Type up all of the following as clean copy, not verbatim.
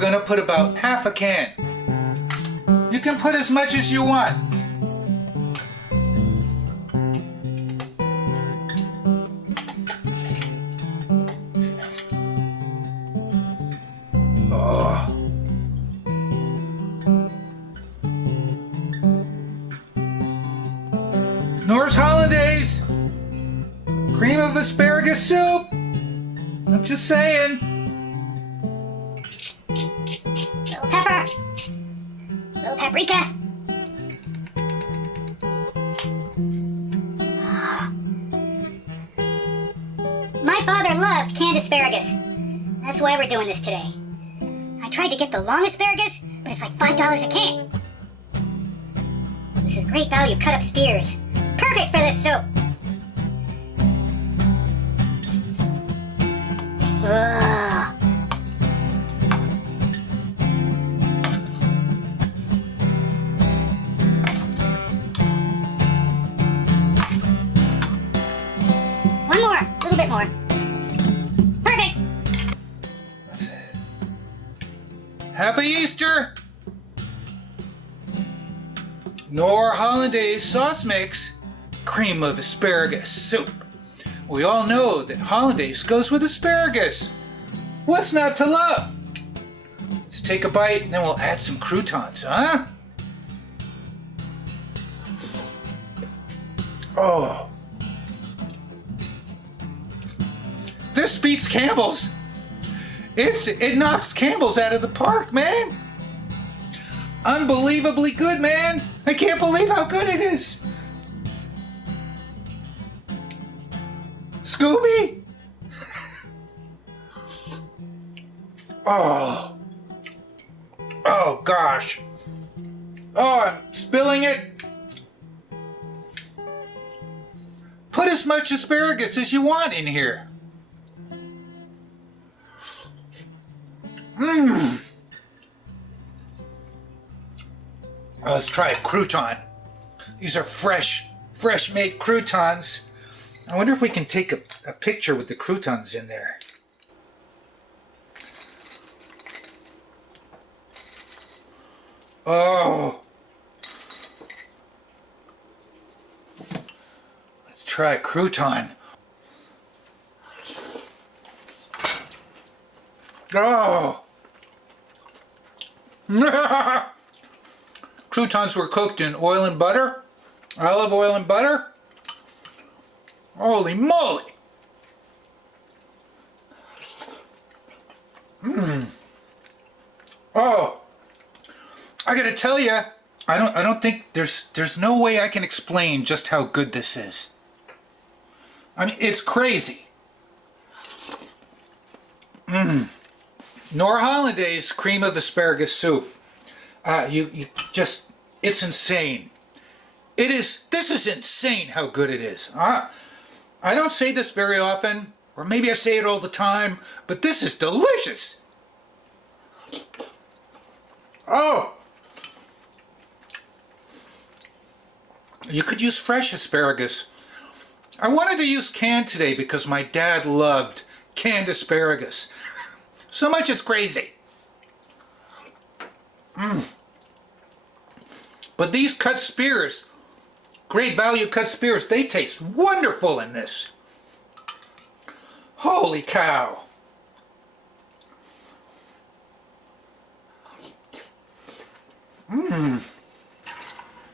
going to put about half a can. You can put as much as you want. Oh. Knorr Hollandaise cream of asparagus soup. I'm just saying. Little pepper. Little paprika. My father loved canned asparagus. That's why we're doing this today. I tried to get the long asparagus, but it's like $5 a can. This is great value cut up spears. Perfect for this soup. Ugh. One more, a little bit more. Perfect. Happy Easter! Knorr Hollandaise Sauce mix, cream of asparagus soup. We all know that Hollandaise goes with asparagus. What's not to love? Let's take a bite and then we'll add some croutons, huh? Oh. This beats Campbell's. It knocks Campbell's out of the park, man. Unbelievably good, man. I can't believe how good it is. Scooby? Oh. Oh, gosh. Oh, I'm spilling it. Put as much asparagus as you want in here. Mmm. Let's try a crouton. These are fresh made croutons. I wonder if we can take a picture with the croutons in there. Oh. Let's try a crouton. Oh. Croutons were cooked in oil and butter, olive oil and butter. Holy moly! Mmm. Oh, I gotta tell you, I don't think there's no way I can explain just how good this is. I mean, it's crazy. Mmm. Knorr Hollandaise cream of asparagus soup. You just, it's insane. This is insane how good it is. I don't say this very often, or maybe I say it all the time, but this is delicious. Oh. You could use fresh asparagus. I wanted to use canned today because my dad loved canned asparagus. So much it's crazy. Mmm. But these cut spears, great value cut spears, they taste wonderful in this. Holy cow. Mmm.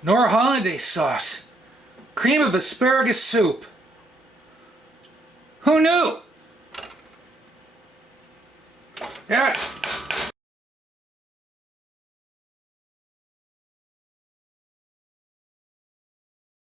Knorr Hollandaise sauce. Cream of asparagus soup. Who knew? Yeah.